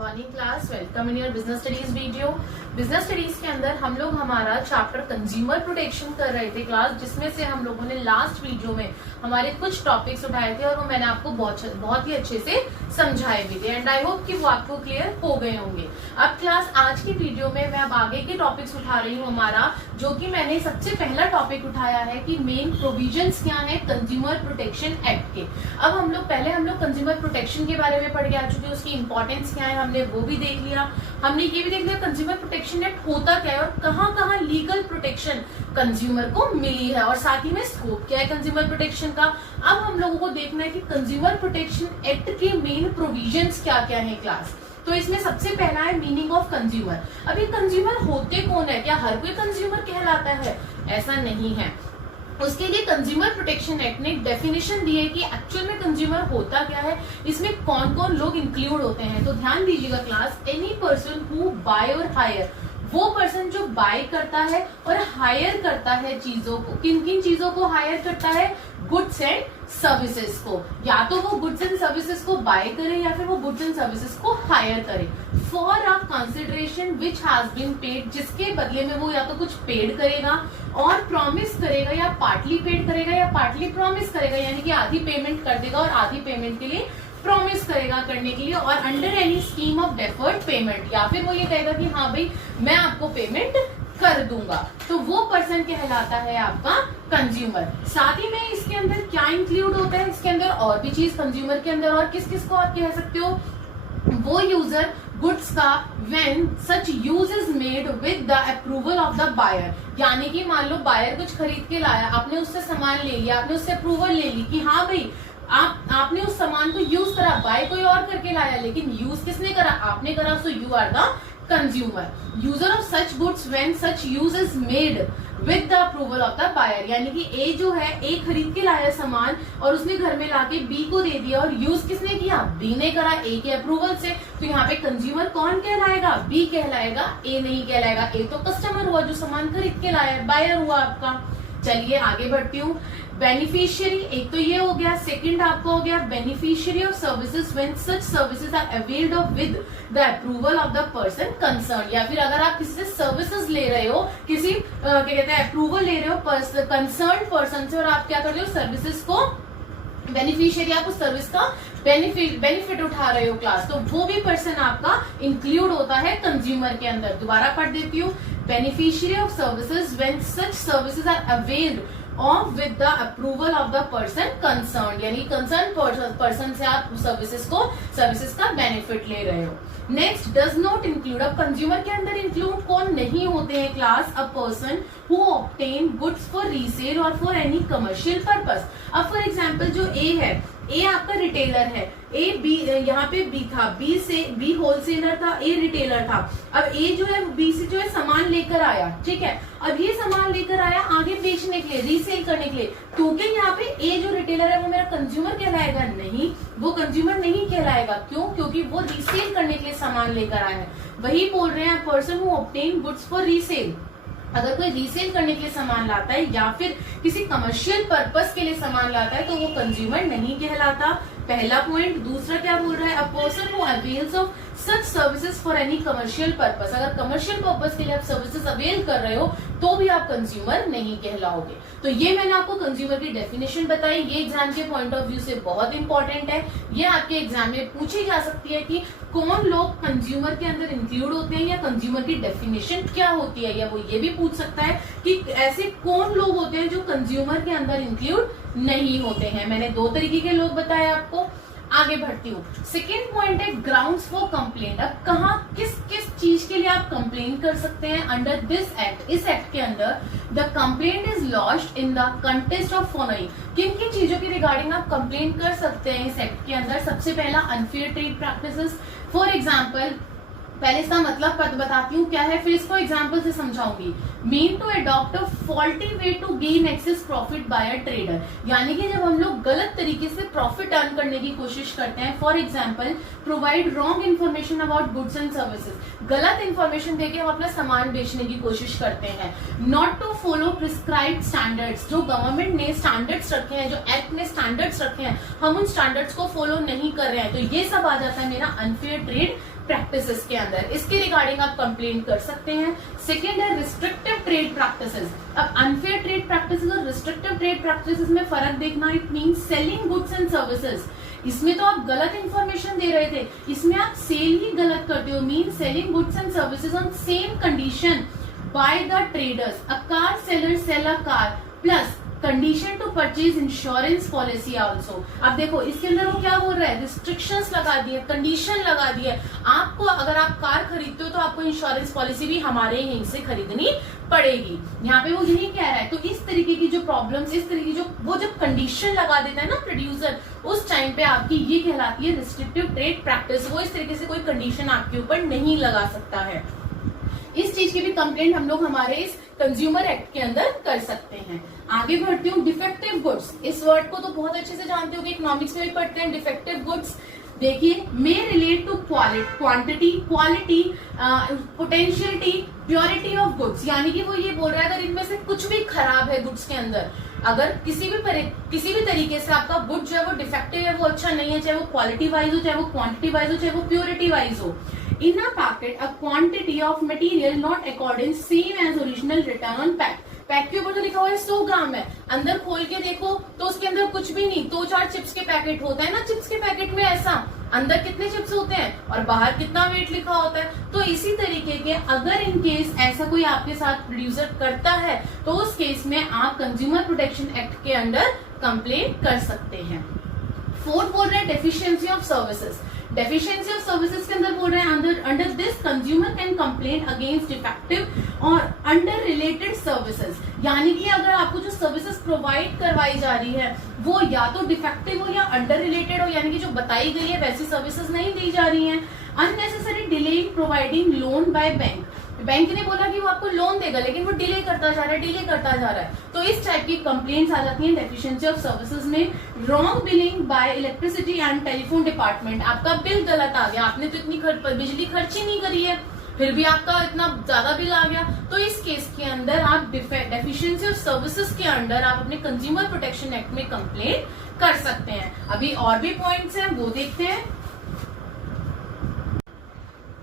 Morning class, welcome in your business studies video. Business studies के अंदर हम लोग हमारा चैप्टर कंज्यूमर प्रोटेक्शन कर रहे थे क्लास, जिसमें से हम लोगों ने लास्ट वीडियो में हमारे कुछ टॉपिक्स उठाए थे और वो मैंने आपको बहुत ही अच्छे से समझाए भी थे एंड आई होप कि वो आपको क्लियर हो गए होंगे। अब क्लास आज की वीडियो में मैं अब आगे के टॉपिक्स उठा रही हूँ हमारा, जो कि मैंने सबसे पहला टॉपिक उठाया है कि मेन प्रोविजंस क्या है कंज्यूमर प्रोटेक्शन एक्ट के। अब हम लोग कंज्यूमर प्रोटेक्शन के बारे में पढ़ के आ चुके हैं, उसकी इंपॉर्टेंस क्या है हमने वो भी देख लिया। हमने ये भी देख लिया कंज्यूमर प्रोटेक्शन एक्ट होता क्या है और कहाँ कहाँ लीगल प्रोटेक्शन कंज्यूमर को मिली है, और साथ ही में स्कोप क्या है कंज्यूमर प्रोटेक्शन का। अब हम लोगों को देखना है कि कंज्यूमर प्रोटेक्शन एक्ट के मेन प्रोविजंस क्या क्या है क्लास। तो इसमें सबसे पहला है मीनिंग ऑफ कंज्यूमर। अब ये कंज्यूमर होते कौन है, क्या हर कोई कंज्यूमर कहलाता है? ऐसा नहीं है। उसके लिए कंज्यूमर प्रोटेक्शन एक्ट ने डेफिनेशन दी है कि एक्चुअल में कंज्यूमर होता क्या है, इसमें कौन कौन लोग इंक्लूड होते हैं। तो ध्यान दीजिएगा class, any person who buy और हायर, वो पर्सन जो बाय करता है और हायर करता है चीजों को। किन किन चीजों को हायर करता है? गुड्स एंड सर्विसेज को। या तो वो गुड्स एंड सर्विसेज को बाय करे या फिर वो गुड्स एंड सर्विसेज को हायर करे for a consideration which has been paid, जिसके बदले में वो या तो कुछ पेड करेगा और प्रॉमिस करेगा, या पार्टली पेड करेगा या पार्टली प्रॉमिस करेगा, यानी कि आधी पेमेंट कर देगा और आधी पेमेंट के लिए प्रॉमिस करेगा करने के लिए, और under any scheme of deferred payment, या फिर वो ये कहेगा कि हाँ भाई मैं आपको पेमेंट कर दूंगा। तो वो पर्सन कहलाता है आपका कंज्यूमर। साथ ही में इसके अंदर क्या इंक्लूड होता है, इसके अंदर और भी चीज कंज्यूमर के अंदर और किस किस को आप कह सकते हो? वो यूजर गुड्स का when such use is made with the approval of the buyer, यानी कि मान लो बायर कुछ खरीद के लाया, आपने उससे सामान ले लिया, आपने उससे अप्रूवल ले ली कि हाँ भाई आपने उस सामान को यूज करा, बाय कोई और करके लाया, लेकिन यूज किसने करा? आपने करा। So you are the consumer. User of such goods when such use is made with the approval of the buyer, यानी कि ए जो है, ए खरीद के लाया सामान और उसने घर में लाके बी को दे दिया, और यूज किसने किया? बी ने करा, ए के अप्रूवल से। तो यहाँ पे कंज्यूमर कौन कहलाएगा? बी कहलाएगा, ए नहीं कहलाएगा। ए तो कस्टमर हुआ जो सामान खरीद के लाया, बायर हुआ आपका। चलिए आगे बढ़ती हूँ। बेनिफिशियरी, एक तो ये हो गया। सेकंड आपको हो गया beneficiary of services when such services are availed of with the approval of the person concern, या फिर अगर आप किसी से सर्विसेज ले रहे हो, किसी क्या कहते हैं अप्रूवल ले रहे हो कंसर्न पर्सन से, और आप क्या कर रहे हो? सर्विसेज को बेनिफिशियरी, आप उस सर्विस का बेनिफिट उठा रहे हो क्लास, तो वो भी पर्सन आपका इंक्लूड होता है कंज्यूमर के अंदर। दोबारा पढ़ देती हूँ। Beneficiary of services when such services are availed of with the approval of the person concern, यानी कंसर्न पर्सन से आप सर्विसेज का बेनिफिट ले रहे हो। Next, does not include. अब कंज्यूमर के अंदर इंक्लूड कौन नहीं होते हैं class? A person who obtain goods for resale और फॉर एनी कमर्शियल पर्पस। अब फॉर एग्जाम्पल जो ए है, ए आपका रिटेलर है, ए बी, यहाँ पे बी था, बी होलसेलर था, ए रिटेलर था। अब ए जो है बी से जो है सामान लेकर आया, ठीक है। अब ये सामान लेकर आया आगे बेचने के लिए, रीसेल करने के लिए, तो क्या यहाँ पे ए जो रिटेलर है वो मेरा कंज्यूमर कहलाएगा? नहीं, वो कंज्यूमर नहीं कहलाएगा। क्यों? क्योंकि वो रीसेल करने के लिए सामान लेकर आया है। वही बोल रहे हैं person who obtain goods for resale. अगर कोई रीसेल करने के लिए सामान लाता है या फिर किसी कमर्शियल पर्पस के लिए सामान लाता है तो वो कंज्यूमर नहीं कहलाता। पहला पॉइंट। दूसरा क्या बोल रहा है? अ person who avails of such services for any commercial purpose. अगर कमर्शियल पर्पस के लिए आप सर्विसेज अवेल कर रहे हो तो भी आप कंज्यूमर नहीं कहलाओगे। तो ये मैंने आपको कंज्यूमर की डेफिनेशन बताई, ये एग्जाम के पॉइंट ऑफ व्यू से बहुत इंपॉर्टेंट है। ये आपके एग्जाम में पूछी जा सकती है कि कौन लोग कंज्यूमर के अंदर इंक्लूड होते हैं, या कंज्यूमर की डेफिनेशन क्या होती है, या वो ये भी पूछ सकता है कि ऐसे कौन लोग होते हैं जो कंज्यूमर के अंदर इंक्लूड नहीं होते हैं। मैंने दो तरीके के लोग बताए आपको। आगे बढ़ती हूँ। सेकेंड पॉइंट है ग्राउंड्स फॉर कंप्लेंट। अब कहाँ किस किस चीज के लिए आप कंप्लेन कर सकते हैं अंडर दिस एक्ट। इस एक्ट के अंदर the complaint is launched in the contest of following. किन किन चीजों की रिगार्डिंग आप कंप्लेन कर सकते हैं इस एक्ट के अंदर? सबसे पहला unfair trade practices. For example पहले इसका मतलब बताती हूँ क्या है, फिर इसको एग्जांपल से समझाऊंगी। Mean to adopt a faulty way to gain excess profit by a trader, यानी कि जब हम लोग गलत तरीके से प्रॉफिट अर्न करने की कोशिश करते हैं। For example provide wrong information about goods and services, गलत इन्फॉर्मेशन देके हम अपना सामान बेचने की कोशिश करते हैं। Not to follow prescribed standards, जो गवर्नमेंट ने स्टैंडर्ड्स रखे हैं, जो एक्ट ने स्टैंडर्ड्स रखे हैं, हम उन स्टैंडर्ड्स को फॉलो नहीं कर रहे हैं, तो ये सब आ जाता है मेरा अनफेयर ट्रेड प्रैक्टिसेस के अंदर। इसके रिगार्डिंग आप कंप्लेन कर सकते हैं। सेकेंड है रिस्ट्रिक्टिव ट्रेड प्रैक्टिसेस। अब अनफेयर ट्रेड प्रैक्टिसेस और रिस्ट्रिक्टिव ट्रेड प्रैक्टिसेस में फर्क देखना। It means selling goods and services, इसमें तो आप गलत इंफॉर्मेशन दे रहे थे, इसमें आप सेल ही गलत करते हो। Mean selling goods and services on same condition by the traders. A car seller sell a car plus condition to purchase insurance policy also. अब देखो इसके अंदर वो क्या बोल रहा है, रिस्ट्रिक्शंस लगा दिए, कंडीशन लगा दिए। आपको अगर आप कार खरीदते हो तो आपको इंश्योरेंस पॉलिसी भी हमारे यहीं से खरीदनी पड़ेगी। यहाँ पे वो यही कह रहा है। तो इस तरीके की जो प्रॉब्लम्स, इस तरीके की जो वो जब कंडीशन लगा देता है ना प्रोड्यूसर, उस टाइम पे आपकी ये कहलाती है रिस्ट्रिक्टिव ट्रेड प्रैक्टिस। वो इस तरीके से कोई कंडीशन आपके ऊपर नहीं लगा सकता है। इस चीज की भी कंप्लेंट हम लोग हमारे इस कंज्यूमर एक्ट के अंदर कर सकते हैं। आगे बढ़ती हूँ, डिफेक्टिव गुड्स। इस वर्ड को तो बहुत अच्छे से जानते हो कि इकोनॉमिक्स में भी पढ़ते हैं। डिफेक्टिव गुड्स देखिए, may relate to quantity, quality, potentiality, purity of goods, यानी कि वो ये बोल रहा है अगर इनमें से कुछ भी खराब है गुड्स के अंदर, अगर किसी भी तरीके से आपका गुड जो है वो डिफेक्टिव है, वो अच्छा नहीं है, चाहे वो क्वालिटी वाइज हो, चाहे वो क्वांटिटी वाइज हो, चाहे वो प्योरिटी वाइज हो। In a packet, a quantity of material not according same as original written on pack. Pack के ऊपर तो लिखा हुआ है 100 ग्राम है, अंदर खोल के देखो तो उसके अंदर कुछ भी नहीं, 2-4 चिप्स के पैकेट होता है ना, चिप्स के पैकेट में ऐसा अंदर कितने चिप्स होते हैं और बाहर कितना वेट लिखा होता है। तो इसी तरीके के अगर इन केस ऐसा कोई आपके साथ प्रोड्यूसर करता है तो उस केस में आप कंज्यूमर प्रोटेक्शन एक्ट के अंदर कंप्लेन कर सकते हैं। फोर्थ बोल रहे हैं deficiency of services. Deficiency of services के अंदर बोल रहे हैं under this consumer can complain against defective और अंडर रिलेटेड सर्विसेज, यानी कि अगर आपको जो सर्विसेज प्रोवाइड करवाई जा रही है वो या तो डिफेक्टिव हो या अंडर रिलेटेड हो, यानी कि जो बताई गई है वैसी सर्विसेज नहीं दी जा रही हैं। Unnecessary delay in providing loan by bank, bank ने बोला कि वो आपको लोन देगा लेकिन वो डिले करता जा रहा है, तो इस टाइप की कंप्लेंट्स आ जाती हैं डेफिशिएंसी ऑफ सर्विसेज में। Wrong billing bye electricity and telephone department, आपका बिल गलत आ गया, आपने तो इतनी बिजली खर्च ही नहीं करी है फिर भी आपका इतना ज्यादा बिल आ गया, तो इस केस के अंदर आप डेफिशिएंसी ऑफ सर्विसेज के अंडर आप अपने कंज्यूमर प्रोटेक्शन एक्ट में कंप्लेन कर सकते हैं। अभी और भी पॉइंट्स हैं वो देखते हैं।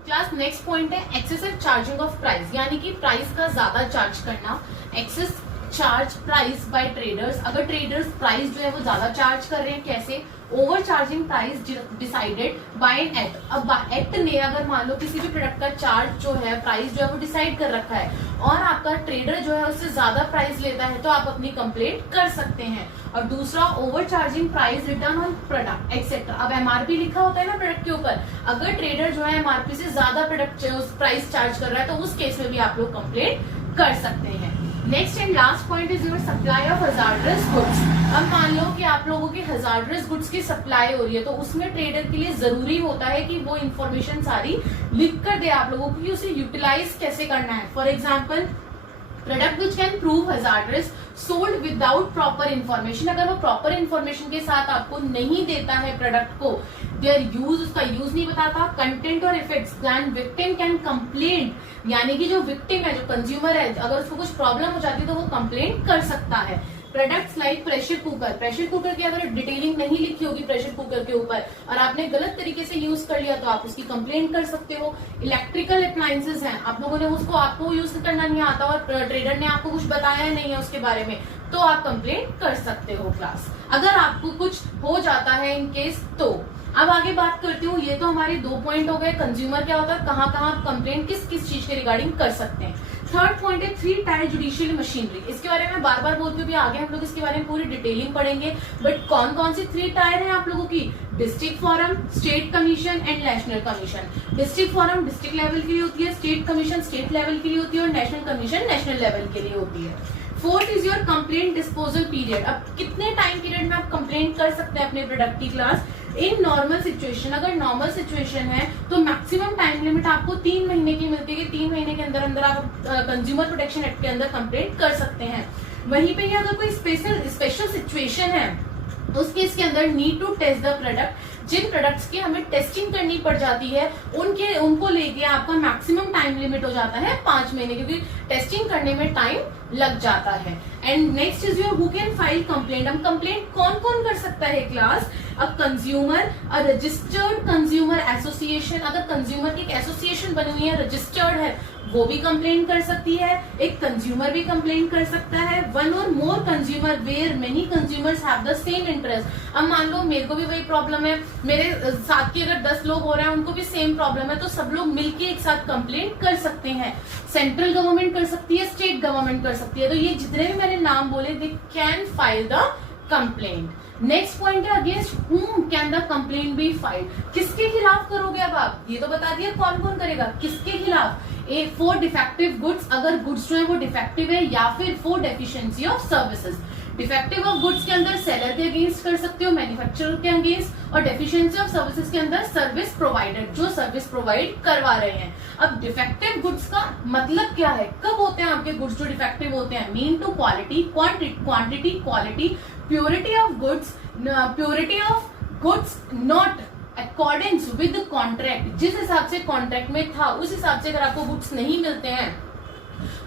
क्लास नेक्स्ट पॉइंट है एक्सेसिव चार्जिंग ऑफ प्राइस, यानी कि प्राइस का ज्यादा चार्ज करना। Excess charge price by traders, अगर ट्रेडर्स प्राइस जो है वो ज्यादा चार्ज कर रहे हैं, कैसे? Over charging price decided by an act. अब एक्ट ने अगर मान लो किसी भी प्रोडक्ट का चार्ज जो है, प्राइस जो है वो डिसाइड कर रखा है और आपका ट्रेडर जो है उससे ज्यादा प्राइस लेता है तो आप अपनी कंप्लेंट कर सकते हैं। और दूसरा over charging price return on product etcetera. अब एमआरपी लिखा होता है ना प्रोडक्ट के ऊपर, अगर ट्रेडर जो है एमआरपी से ज्यादा प्रोडक्ट प्राइस चार्ज कर रहा है तो उस केस में भी आप लोग कंप्लेंट कर सकते हैं। Next and last point is your supply of hazardous goods. अब मान लो कि आप लोगों की हजार्डस गुड्स की सप्लाई हो रही है तो उसमें ट्रेडर के लिए जरूरी होता है कि वो इन्फॉर्मेशन सारी लिख कर दे आप लोगों को कि उसे यूटिलाइज कैसे करना है। For example product which can prove hazardous sold without proper information, अगर वो प्रॉपर इन्फॉर्मेशन के साथ आपको नहीं देता है प्रोडक्ट को, देयर यूज, उसका यूज नहीं बताता, कंटेंट और effects, then victim can complain, यानी कि जो विक्टिम है, जो कंज्यूमर है, अगर उसको कुछ प्रॉब्लम हो जाती है तो वो कंप्लेन कर सकता है। प्रोडक्ट्स लाइक प्रेशर कुकर की अगर डिटेलिंग नहीं लिखी होगी प्रेशर कुकर के ऊपर और आपने गलत तरीके से यूज कर लिया तो आप उसकी कंप्लेंट कर सकते हो। इलेक्ट्रिकल अप्लायंसेज हैं, आप लोगों ने उसको आपको यूज करना नहीं आता और ट्रेडर ने आपको कुछ बताया नहीं है उसके बारे में, तो आप कंप्लेंट कर सकते हो क्लास, अगर आपको कुछ हो जाता है इन केस तो। अब आगे बात करती हूँ, ये तो हमारे 2 पॉइंट हो गए, कंज्यूमर क्या होता है, कहाँ कहाँ आप कंप्लेंट किस किस चीज के रिगार्डिंग कर सकते हैं। थर्ड पॉइंट है 3 टायर जुडिशियल मशीनरी। इसके बारे में बार बार बोलती हूँ, आगे हम लोग इसके बारे में पूरी डिटेलिंग पढ़ेंगे, बट कौन कौन सी 3 टायर है आप लोगों की? District forum, state commission and national commission. District forum district level के लिए होती है, स्टेट कमीशन स्टेट लेवल के लिए होती है और नेशनल कमीशन नेशनल लेवल के लिए होती है। Fourth is your complaint disposal period. अब कितने टाइम पीरियड में आप कंप्लेंट कर सकते हैं अपने प्रोडक्ट की क्लास? इन नॉर्मल सिचुएशन, अगर नॉर्मल सिचुएशन है तो मैक्सिमम टाइम लिमिट आपको 3 महीने की मिलती है कि 3 महीने के अंदर अंदर आप कंज्यूमर प्रोटेक्शन एक्ट के अंदर कंप्लेंट कर सकते हैं। वहीं पे अगर कोई स्पेशल सिचुएशन है उस केस के अंदर need to test the product, जिन प्रोडक्ट्स की हमें टेस्टिंग करनी पड़ जाती है उनको लेके आपका मैक्सिमम टाइम लिमिट हो जाता है 5 महीने, क्योंकि टेस्टिंग करने में टाइम लग जाता है। And next is your who can file complaint. हम कंप्लेंट कौन कौन कर सकता है class? A consumer, a registered consumer association, अगर कंज्यूमर की एक एसोसिएशन बनी हुई है, रजिस्टर्ड है, वो भी कंप्लेंट कर सकती है। एक कंज्यूमर भी कंप्लेंट कर सकता है। वन और more consumer where many consumers have the same interest. अब मान लो मेरे को भी वही प्रॉब्लम है, मेरे साथ के अगर 10 लोग हो रहे हैं उनको भी सेम प्रॉब्लम है, तो सब लोग मिलके एक साथ कंप्लेंट कर सकते हैं। सेंट्रल गवर्नमेंट कर सकती है, स्टेट गवर्नमेंट कर सकती है। तो ये जितने भी मैंने नाम बोले, they can file the complaint. Next point है against whom can the complaint be filed. किसके खिलाफ करोगे? अब आप ये तो बता दिया कौन कौन करेगा, किसके खिलाफ? फॉर डिफेक्टिव गुड्स, अगर गुड्स जो है वो डिफेक्टिव है, या फिर for deficiency of services. Defective of goods के अंदर सेलर के अगेंस्ट कर सकते हो, मैन्युफैक्चरर के अगेंस्ट, और डेफिशिएंसी ऑफ सर्विसेज के अंदर सर्विस प्रोवाइडर जो सर्विस प्रोवाइड करवा रहे हैं। अब डिफेक्टिव गुड्स का मतलब क्या है? कब होते हैं आपके गुड्स जो डिफेक्टिव होते हैं? Mean to quality, quantity, quality, purity of goods not according with contract. जिस हिसाब से कॉन्ट्रैक्ट में था उस हिसाब से अगर आपको गुड्स नहीं मिलते हैं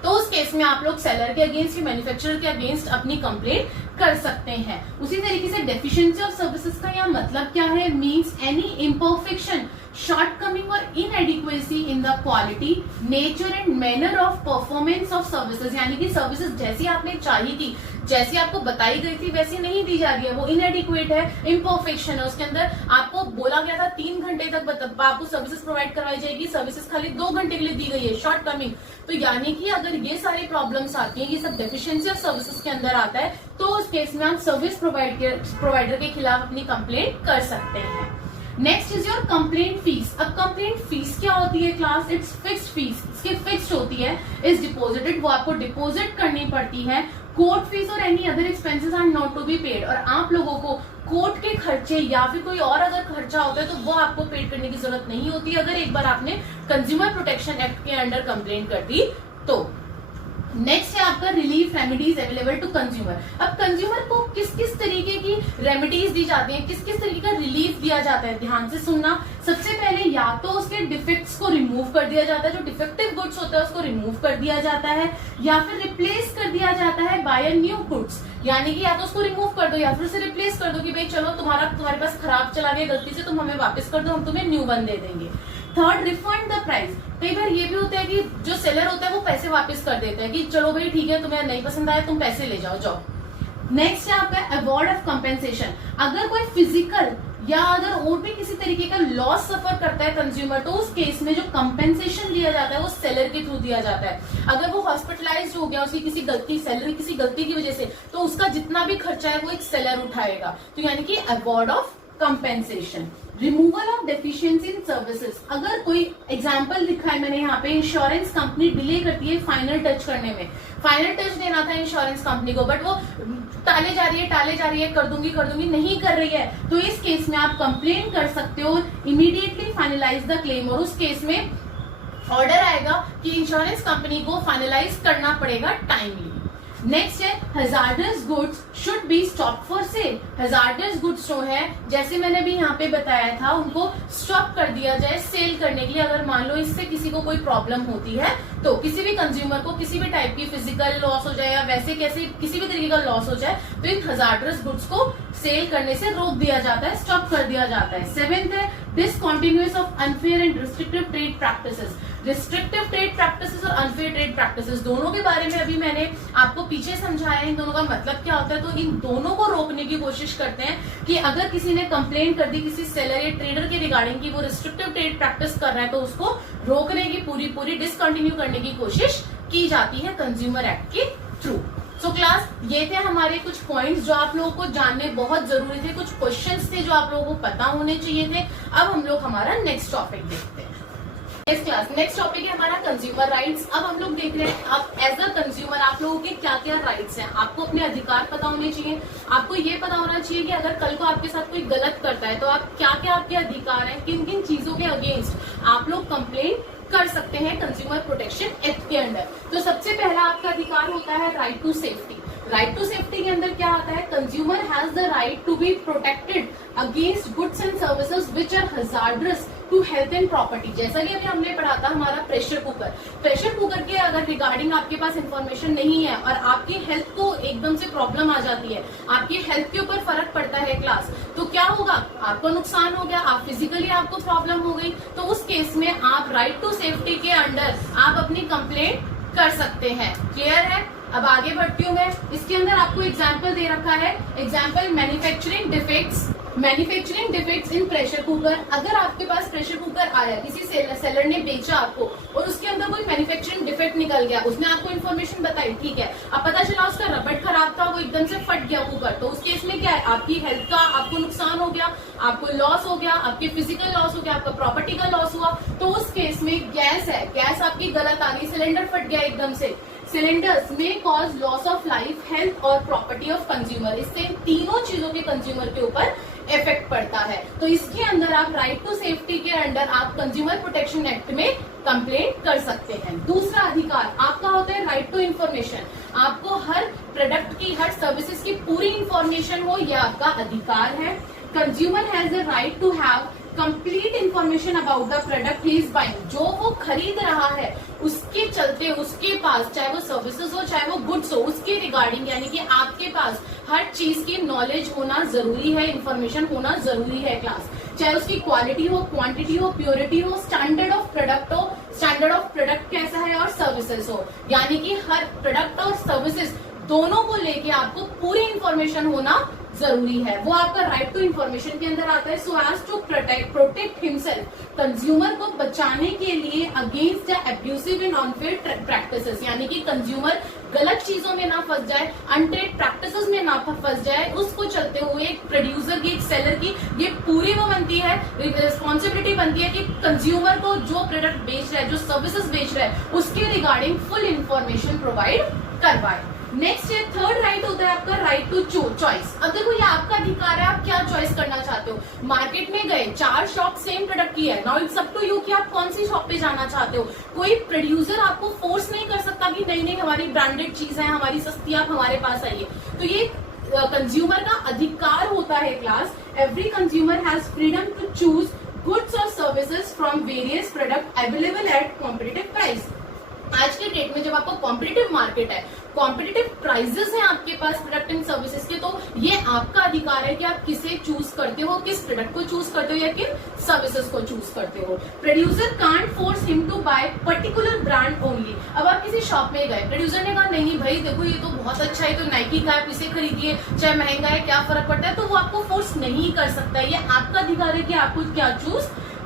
तो उस केस में आप लोग सेलर के अगेंस्ट या मैन्युफैक्चरर के अगेंस्ट अपनी कंप्लेंट कर सकते हैं। उसी तरीके से डेफिशिएंसी ऑफ सर्विसेज का यहाँ मतलब क्या है? Means any imperfection, shortcoming or inadequacy in the quality, nature and manner of performance of services। यानी कि सर्विसेज जैसी आपने चाहिए थी, जैसी आपको बताई गई थी वैसी नहीं दी जा रही है, वो इनएडिक्वेट है, इम्परफेक्शन है। उसके अंदर आपको बोला गया था 3 घंटे तक आपको सर्विसेज प्रोवाइड करवाई जाएगी, सर्विसेज खाली 2 घंटे के लिए दी गई है, शॉर्ट कमिंग। तो यानी कि अगर ये सारी प्रॉब्लम्स आती हैं, ये सब डेफिशिएंसी ऑफ सर्विसेज के अंदर आता है, तो उस केस में आप सर्विस प्रोवाइडर के खिलाफ अपनी कंप्लेंट कर सकते हैं। Next is your complaint fees. अब कंप्लेंट फीस क्या होती है क्लास? इट्स फिक्स्ड फीस, इसकी फिक्स्ड होती है, इज डिपॉजिटेड, वो आपको डिपॉजिट करनी पड़ती है। कोर्ट फीस और any other expenses are not to be paid. और आप लोगों को कोर्ट के खर्चे या फिर कोई और अगर खर्चा होता है तो वो आपको पेड करने की जरूरत नहीं होती अगर एक बार आपने कंज्यूमर प्रोटेक्शन एक्ट के अंडर कंप्लेंट कर दी तो। नेक्स्ट है आपका relief remedies available to consumer. अब कंज्यूमर को किस किस तरीके की रेमेडीज दी जाती है, किस किस तरीके का रिलीफ दिया जाता है, ध्यान से सुनना। सबसे पहले या तो उसके डिफेक्ट्स को रिमूव कर दिया जाता है, जो डिफेक्टिव गुड्स होता है उसको रिमूव कर दिया जाता है, या फिर रिप्लेस कर दिया जाता है बाय अ न्यू गुड्स। यानी कि या तो उसको रिमूव कर दो या फिर उसे रिप्लेस कर दो कि भाई चलो तुम्हारे पास खराब चला गया गलती से, तुम हमें वापस कर दो, हम तुम्हें न्यू वन दे देंगे। Third, refund the price. कई बार ये भी होता है कि जो सेलर होता है वो पैसे वापस कर देता है कि चलो भाई ठीक है, तुम्हें नहीं पसंद आया, तुम पैसे ले जाओ। नेक्स्ट है आपका अवार्ड ऑफ कंपेंसेशन। अगर कोई फिजिकल या अगर और भी किसी तरीके का लॉस सफर करता है कंज्यूमर, तो उस केस में जो कंपेंसेशन दिया जाता है वो सेलर के थ्रू दिया जाता है। अगर वो हॉस्पिटलाइज्ड हो गया उसकी किसी गलती की वजह से, तो उसका जितना भी खर्चा है वो एक सेलर उठाएगा। तो यानी कि award of compensation. Removal of deficiency in services. अगर कोई एग्जांपल लिखा है मैंने यहाँ पे, इंश्योरेंस कंपनी डिले करती है फाइनल टच करने में, फाइनल टच देना था इंश्योरेंस कंपनी को, बट वो टाले जा रही है, कर दूंगी नहीं कर रही है, तो इस केस में आप कंप्लेन कर सकते हो, इमीडिएटली फाइनलाइज द क्लेम। और उस केस में ऑर्डर आएगा कि इंश्योरेंस कंपनी को फाइनलाइज करना पड़ेगा टाइमली। नेक्स्ट है hazardous goods should be stop for sale. Hazardous goods जो है, जैसे मैंने भी यहाँ पे बताया था, उनको स्टॉप कर दिया जाए सेल करने के लिए। अगर मान लो इससे किसी को कोई प्रॉब्लम होती है, तो किसी भी कंज्यूमर को किसी भी टाइप की फिजिकल लॉस हो जाए या वैसे कैसे किसी भी तरीके का लॉस हो जाए, तो इन हजार्डस गुड्स को सेल करने से रोक दिया जाता है, स्टॉप कर दिया जाता है। 7th है discontinuance of unfair and restrictive trade practices. Restrictive trade practices और अनफेयर ट्रेड प्रैक्टिसेस दोनों के बारे में अभी मैंने आपको पीछे समझाया है, इन दोनों का मतलब क्या होता है। तो इन दोनों को रोकने की कोशिश करते हैं कि अगर किसी ने कंप्लेंट कर दी किसी सेलर या ट्रेडर के रिगार्डिंग की वो रिस्ट्रिक्टिव ट्रेड प्रैक्टिस कर रहा है, तो उसको रोकने की पूरी डिसकंटिन्यू करने की कोशिश की जाती है कंज्यूमर एक्ट के थ्रू। सो क्लास, ये थे हमारे कुछ पॉइंट्स जो आप लोगों को जानने बहुत जरूरी थे, कुछ क्वेश्चंस थे जो आप लोगों को पता होने चाहिए थे। अब हम लोग हमारा नेक्स्ट टॉपिक देखते हैं। यस क्लास, नेक्स्ट टॉपिक है हमारा कंज्यूमर राइट्स। अब हम लोग देख रहे हैं आप एज अ कंज्यूमर आप लोगों के क्या क्या राइट्स हैं। आपको अपने अधिकार पता होने चाहिए, आपको ये पता होना चाहिए कि अगर कल को आपके साथ कोई गलत करता है तो आप क्या क्या आपके अधिकार हैं, किन किन चीजों के अगेंस्ट आप लोग कंप्लेंट कर सकते हैं कंज्यूमर प्रोटेक्शन एक्ट के अंडर। तो सबसे पहला आपका अधिकार होता है right to safety. Right to safety के अंदर क्या आता है, consumer has the right to be protected against goods and services which are hazardous to health and property. जैसा कि अभी हमने पढ़ा था हमारा प्रेशर कुकर के अगर रिगार्डिंग आपके पास इंफॉर्मेशन नहीं है और आपकी हेल्थ को एकदम से प्रॉब्लम आ जाती है, आपकी हेल्थ के ऊपर फर्क पड़ता है क्लास, तो क्या होगा, आपको नुकसान हो गया, आप फिजिकली आपको प्रॉब्लम हो गई, तो उस केस में आप राइट टू सेफ्टी के अंडर आप अपनी कंप्लेंट कर सकते हैं। क्लियर है? अब आगे बढ़ती हूँ मैं। इसके अंदर आपको एग्जाम्पल दे रखा है, example manufacturing defects in pressure cooker. अगर आपके पास प्रेशर कुकर आया, किसी सेलर ने बेचा आपको और उसके अंदर कोई मैन्युफैक्चरिंग डिफेक्ट निकल गया, उसने आपको इन्फॉर्मेशन बताई, ठीक है, अब पता चला उसका रबड़ खराब था, वो एकदम से फट गया कुकर, तो उस केस में क्या है, आपकी हेल्थ का आपको नुकसान हो गया, आपको लॉस हो गया, आपके फिजिकल लॉस हो गया, आपका प्रॉपर्टी का लॉस हुआ। तो उस केस में गैस है, गैस आपकी गलत आ गई, सिलेंडर फट गया एकदम से, सिलेंडर्स में cause loss of life, health और प्रॉपर्टी ऑफ कंज्यूमर। इससे तीनों चीजों के कंज्यूमर के ऊपर इफेक्ट पड़ता है। तो इसके अंदर आप राइट टू सेफ्टी के अंडर आप कंज्यूमर प्रोटेक्शन एक्ट में कंप्लेंट कर सकते हैं। दूसरा अधिकार आपका होता है राइट टू इंफॉर्मेशन। आपको हर प्रोडक्ट की, हर सर्विसेज की पूरी इंफॉर्मेशन हो, यह आपका अधिकार है। Consumer has the right to have complete information about the product he is buying. जो वो खरीद रहा है उसके चलते उसके पास, चाहे वो सर्विसेज हो चाहे वो गुड्स हो, उसके रिगार्डिंग यानी कि आपके पास हर चीज की नॉलेज होना जरूरी है, इंफॉर्मेशन होना जरूरी है क्लास। चाहे उसकी क्वालिटी हो, क्वांटिटी हो, प्योरिटी हो, स्टैंडर्ड ऑफ प्रोडक्ट हो, स्टैंडर्ड ऑफ प्रोडक्ट कैसा है, और सर्विसेज हो, यानी कि हर प्रोडक्ट और सर्विसेज दोनों को लेके आपको पूरी इंफॉर्मेशन होना जरूरी है। वो आपका राइट टू इंफॉर्मेशन के अंदर आता है। So as to protect himself, consumer को बचाने के लिए against the abusive and unfair practices, यानी कि कंज्यूमर गलत चीजों में ना फंस जाए, अनट्रेड प्रैक्टिसेस में ना फंस जाए, उसको चलते हुए एक प्रोड्यूसर की, एक सेलर की ये पूरी वो बनती है, रिस्पॉन्सिबिलिटी बनती है कि कंज्यूमर को जो प्रोडक्ट बेच रहा है, जो सर्विसेज बेच रहा है, उसके रिगार्डिंग फुल इंफॉर्मेशन प्रोवाइड करवाए। नेक्स्ट है थर्ड राइट होता है आपका राइट टू चॉइस। अब देखो ये आपका अधिकार है, आप क्या चॉइस करना चाहते हो। मार्केट में गए, 4 शॉप सेम प्रोडक्ट की है, now it's up to you कि आप कौन सी शॉप पे जाना चाहते हो। कोई प्रोड्यूसर आपको फोर्स नहीं कर सकता कि नहीं हमारी ब्रांडेड चीज है, हमारी सस्ती, आप हमारे पास आइए। तो ये कंज्यूमर का अधिकार होता है class. Every consumer has freedom to choose goods और services from various product available at competitive price. आज के डेट में जब आपको कॉम्पिटिटिव मार्केट है, कॉम्पिटिटिव प्राइजेस हैं आपके पास प्रोडक्ट एंड सर्विसेज के, तो ये आपका अधिकार है कि आप किसे चूज करते हो, किस प्रोडक्ट को चूज करते हो या किन सर्विसेज को चूज करते हो। Producer can't force him to buy particular brand only. अब आप किसी शॉप में गए, प्रोड्यूसर ने कहा नहीं भाई देखो ये तो बहुत अच्छा है, तो नाइकी का आप इसे खरीदिए, चाहे महंगा है, क्या फर्क पड़ता है, तो वो आपको फोर्स नहीं कर सकता। ये आपका अधिकार है कि आपको क्या चूज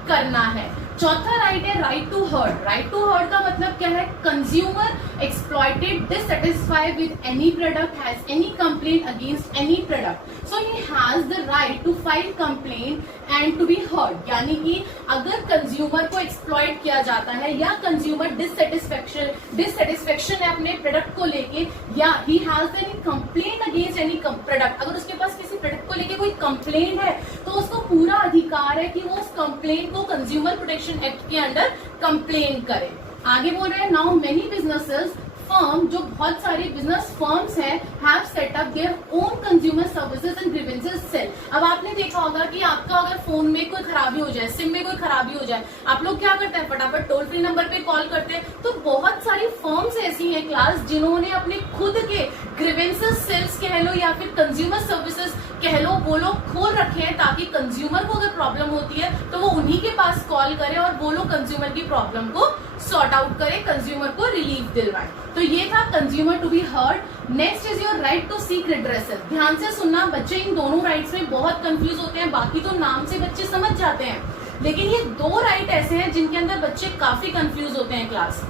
करना है। चौथा राइट है right to heard. Right to heard का मतलब क्या है, consumer exploited dissatisfied with any product, has any complaint against any product, so he has the right to file complaint and to be heard. यानी कि अगर consumer को exploit किया जाता है या कंज्यूमर डिससेटिस्फेक्शन है अपने प्रोडक्ट को लेके, या he has any complaint against any product, अगर उसके पास किसी प्रोडक्ट को लेके कोई कंप्लेंट है तो उसको पूरा अधिकार है कि वो उस कंप्लेंट को कंज्यूमर प्रोटेक्शन एक्ट के अंडर कंप्लेन करे। आगे बोल रहे हैं नाउ मेनी बिजनेसेस फर्म, जो बहुत सारी बिजनेस फर्म्स हैं, have set up their own consumer services and grievances cell. अब आपने देखा होगा कि आपका अगर फोन में कोई खराबी हो जाए, सिम में कोई खराबी हो जाए, आप लोग क्या करते हैं, फटाफट टोल फ्री नंबर पे कॉल करते हैं। तो बहुत सारी फर्म्स ऐसी हैं क्लास जिन्होंने अपने खुद के ग्रीवेंसेस सेल्स कह लो या फिर कंज्यूमर सर्विसेज कह लो, वो लोग खोल रखे हैं ताकि कंज्यूमर को अगर प्रॉब्लम होती है तो वो उन्हीं के पास कॉल करे और वो लोग कंज्यूमर की प्रॉब्लम को सॉर्ट आउट करे, कंज्यूमर को रिलीफ दिलवाए। तो ये था consumer to be heard. Next is your right to seek redressal. ध्यान से सुनना बच्चे, इन दोनों राइट्स में बहुत कंफ्यूज होते हैं, बाकी तो नाम से बच्चे समझ जाते हैं, लेकिन ये 2 राइट ऐसे हैं जिनके अंदर बच्चे काफी कंफ्यूज होते हैं class.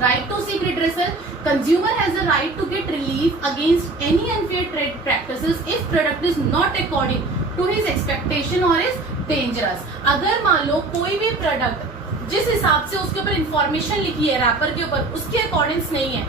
Right to seek redressal, consumer has a right to get relief against any unfair trade practices if product is not according to his expectation or is dangerous। अगर मान लो कोई भी प्रोडक्ट जिस हिसाब से उसके ऊपर इंफॉर्मेशन लिखी है रैपर के ऊपर, उसके अकॉर्डिंग्स नहीं है,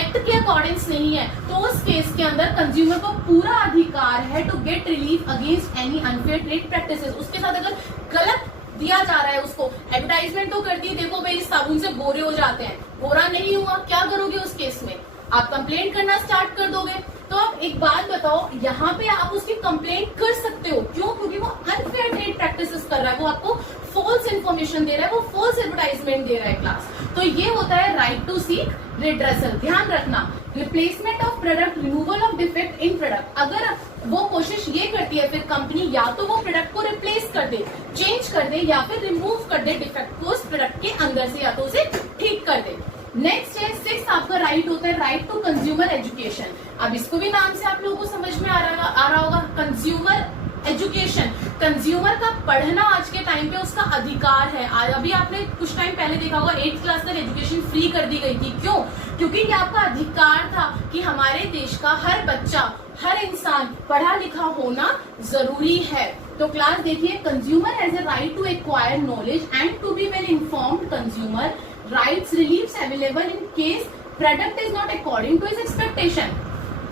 एक्ट के अकॉर्डिंग्स नहीं है, तो उस केस के अंदर कंज्यूमर को पूरा अधिकार है to get relief against any unfair trade practices. उसके साथ अगर गलत दिया जा रहा है, उसको एडवर्टाइजमेंट तो करती है, देखो भाई इस साबुन से गोरे हो जाते हैं, गोरा नहीं हुआ, क्या करोगे उस केस में? आप कंप्लेंट करना स्टार्ट कर दोगे। तो आप एक बात बताओ, यहाँ पे आप उसकी कंप्लेंट कर सकते हो, क्यों? क्योंकि वो अनफेयर ट्रेड प्रैक्टिसेस कर रहा है, वो आपको फॉल्स इन्फॉर्मेशन दे रहा है, वो फॉल्स एडवर्टाइजमेंट दे रहा है क्लास। तो ये होता है राइट टू सीक रिड्रेसल। ध्यान रखना, replacement of product, removal of defect in product. अगर वो कोशिश ये करती है फिर कंपनी या तो वो प्रोडक्ट को रिप्लेस कर दे, चेंज कर दे, या फिर रिमूव कर दे डिफेक्ट को उस प्रोडक्ट के अंदर से, या तो उसे ठीक कर दे। नेक्स्ट है 6 आपका राइट होता है राइट टू कंज्यूमर एजुकेशन। अब इसको भी नाम से आप लोगों को समझ में आ रहा होगा, कंज्यूमर एजुकेशन। कंज्यूमर का पढ़ना आज के टाइम पे उसका अधिकार है। अभी आपने कुछ टाइम पहले देखा होगा 8th क्लास तक एजुकेशन फ्री कर दी गई थी। क्यों? क्योंकि ये आपका अधिकार था कि हमारे देश का हर बच्चा, हर इंसान पढ़ा लिखा होना जरूरी है। तो क्लास देखिए, consumer has a right to acquire knowledge and to be well informed consumer, rights reliefs available in case product is not according to his expectation.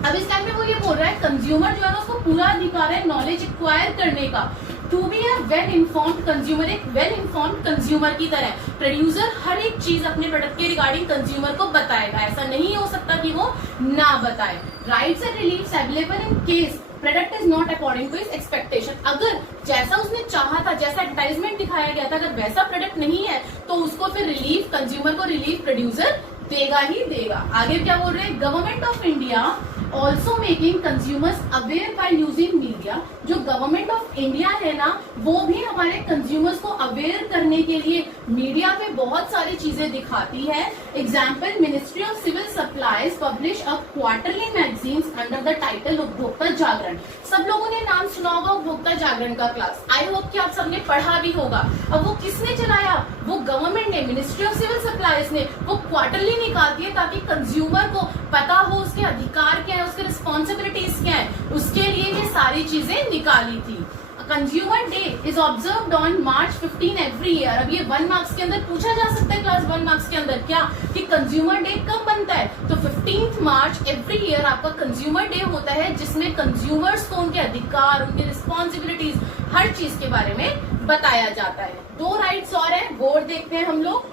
अब इस टाइम पे वो ये बोल रहा है कंज्यूमर जो है ना उसको पूरा अधिकार है नॉलेज एक्वायर करने का, to be a well informed consumer, एक वेल इन्फॉर्म्ड कंज्यूमर की तरह। प्रोड्यूसर हर एक चीज अपने प्रोडक्ट के रिगार्डिंग कंज्यूमर को बताएगा, ऐसा नहीं हो सकता कि वो ना बताए। Rights and reliefs available in case product is not according to his expectation. अगर जैसा उसने चाहा था, जैसा एडवर्टाइजमेंट दिखाया गया था, अगर वैसा प्रोडक्ट नहीं है तो उसको फिर रिलीफ, कंज्यूमर को रिलीफ प्रोड्यूसर देगा ही देगा। आगे क्या बोल रहे हैं, government of India also making consumers aware by using media. जो गवर्नमेंट ऑफ इंडिया है ना, वो भी हमारे कंज्यूमर्स को अवेयर करने के लिए मीडिया पे बहुत सारी चीजें दिखाती है। Example, ministry of civil supplies publish a quarterly magazines under the title Upbhokta Jagran. सब लोगों ने नाम सुना होगा उपभोक्ता जागरण का क्लास, आई होप कि आप सबने पढ़ा भी होगा। अब वो किसने चलाया? वो गवर्नमेंट ने, मिनिस्ट्री ऑफ सिविल सप्लाईज ने। वो क्वार्टरली निकालती है ताकि कंज्यूमर को पता हो उसके अधिकार क्या है, उसके रिस्पॉन्सिबिलिटीज क्या है, उसके लिए ये सारी चीजें निकाली थी। Consumer day is observed on March 15 every year. अब ये 1 मार्क्स के अंदर पूछा जा सकता है, क्लास 1 मार्क्स के अंदर, क्या कि कंज्यूमर डे कब बनता है? तो 15 मार्च एवरी ईयर आपका कंज्यूमर डे होता है, जिसमें कंज्यूमर्स को उनके अधिकार, उनके रिस्पॉन्सिबिलिटीज, हर चीज के बारे में बताया जाता है। 2 राइट्स और है, बोर्ड देखते हैं हम लोग।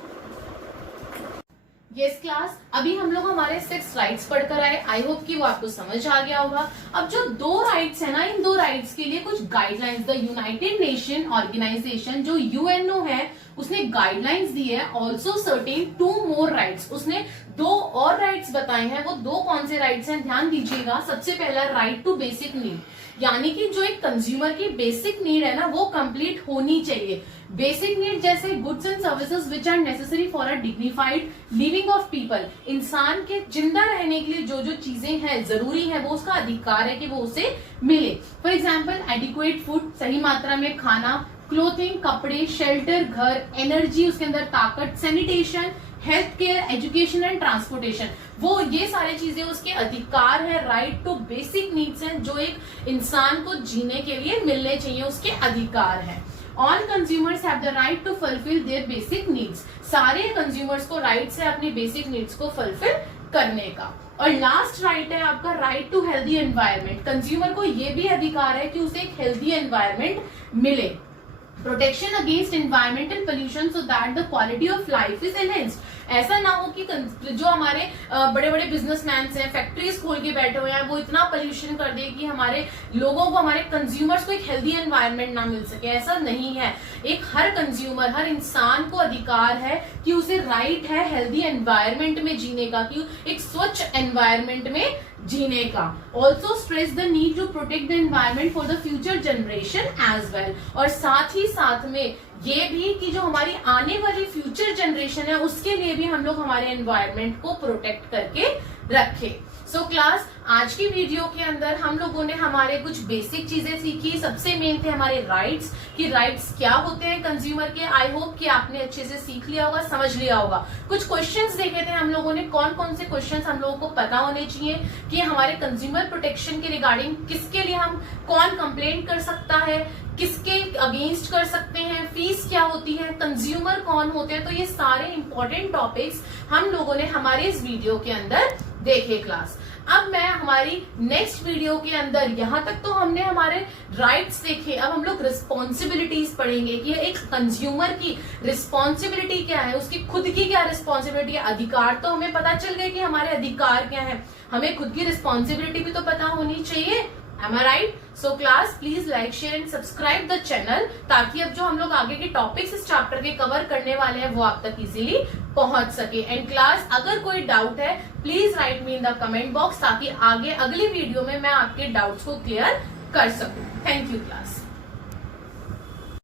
यस क्लास, अभी हम लोग हमारे 6 राइट्स पढ़कर आए, आई होप कि वो आपको समझ आ गया होगा। अब जो 2 राइट्स है ना, इन 2 राइट्स के लिए कुछ guidelines, the United Nation Organisation जो यूएनओ है उसने गाइडलाइंस दी है। ऑल्सो सर्टेन 2 मोर राइट्स, उसने 2 और राइट्स बताए हैं। वो 2 कौन से राइट्स हैं, ध्यान दीजिएगा। सबसे पहला राइट टू बेसिक नीड, यानी कि जो एक कंज्यूमर की बेसिक नीड है ना वो कंप्लीट होनी चाहिए। बेसिक नीड जैसे goods and services which are necessary for a dignified living of people. इंसान के जिंदा रहने के लिए जो जो चीजें हैं जरूरी है, वो उसका अधिकार है कि वो उसे मिले। फॉर एग्जाम्पल, एडिक्वेट फूड, सही मात्रा में खाना, क्लोथिंग, कपड़े, शेल्टर, घर, एनर्जी, उसके अंदर ताकत, sanitation, health care, education and transportation, वो ये सारी चीजें उसके अधिकार है। राइट टू बेसिक नीड्स हैं जो एक इंसान को जीने के लिए मिलने चाहिए, उसके अधिकार है। All consumers have the right to fulfil their basic needs, सारे कंज्यूमर्स को राइट्स है अपनी बेसिक नीड्स को फुलफिल करने का। और लास्ट राइट है आपका right to healthy environment. Consumer को ये भी अधिकार है कि उसे एक हेल्दी एनवायरनमेंट मिले। Protection against environmental pollution so that the quality of life is enhanced. ऐसा ना हो कि जो हमारे बड़े बड़े बिजनेसमैन हैं, फैक्ट्रीज खोल के बैठे हुए हैं, वो इतना पोल्यूशन कर दे कि हमारे लोगों को, हमारे कंज्यूमर्स को एक हेल्दी एनवायरनमेंट ना मिल सके। ऐसा नहीं है। एक हर कंज्यूमर, हर इंसान को अधिकार है कि उसे राइट है हेल्दी एनवायरनमेंट में जीने का, कि एक स्वच्छ एनवायरनमेंट में जीने का। Also stress the need to protect the environment for the future generation as well. और साथ ही साथ में ये भी कि जो हमारी आने वाली फ्यूचर जनरेशन है उसके लिए भी हम लोग हमारे एनवायरनमेंट को प्रोटेक्ट करके रखें। सो क्लास, आज की वीडियो के अंदर हम लोगों ने हमारे कुछ बेसिक चीजें सीखी। सबसे मेन थे हमारे राइट्स, कि राइट्स क्या होते हैं कंज्यूमर के। आई होप कि आपने अच्छे से सीख लिया होगा, समझ लिया होगा। कुछ क्वेश्चंस देखे थे हम लोगों ने, कौन कौन से क्वेश्चंस हम लोगों को पता होने चाहिए कि हमारे कंज्यूमर प्रोटेक्शन के रिगार्डिंग किसके लिए हम, कौन कंप्लेंट कर सकता है, किसके अगेंस्ट कर सकते हैं, फीस क्या होती है, कंज्यूमर कौन होते हैं। तो ये सारे इंपॉर्टेंट टॉपिक्स हम लोगों ने हमारे इस वीडियो के अंदर देखे क्लास। अब मैं हमारी नेक्स्ट वीडियो के अंदर, यहां तक तो हमने हमारे राइट्स देखे, अब हम लोग रिस्पॉन्सिबिलिटीज पढ़ेंगे कि एक कंज्यूमर की रिस्पॉन्सिबिलिटी क्या है, उसकी खुद की क्या रिस्पॉन्सिबिलिटी है। अधिकार तो हमें पता चल गए कि हमारे अधिकार क्या है, हमें खुद की रिस्पॉन्सिबिलिटी भी तो पता होनी चाहिए। Am I right? So class, please like, share and subscribe the channel ताकि अब जो हम लोग आगे के टॉपिक्स इस चैप्टर के कवर करने वाले हैं वो आप तक इजीली पहुंच सके। एंड क्लास, अगर कोई डाउट है please right me in the comment box ताकि आगे अगली वीडियो में मैं आपके डाउट्स को क्लियर कर सकूं। Thank you class.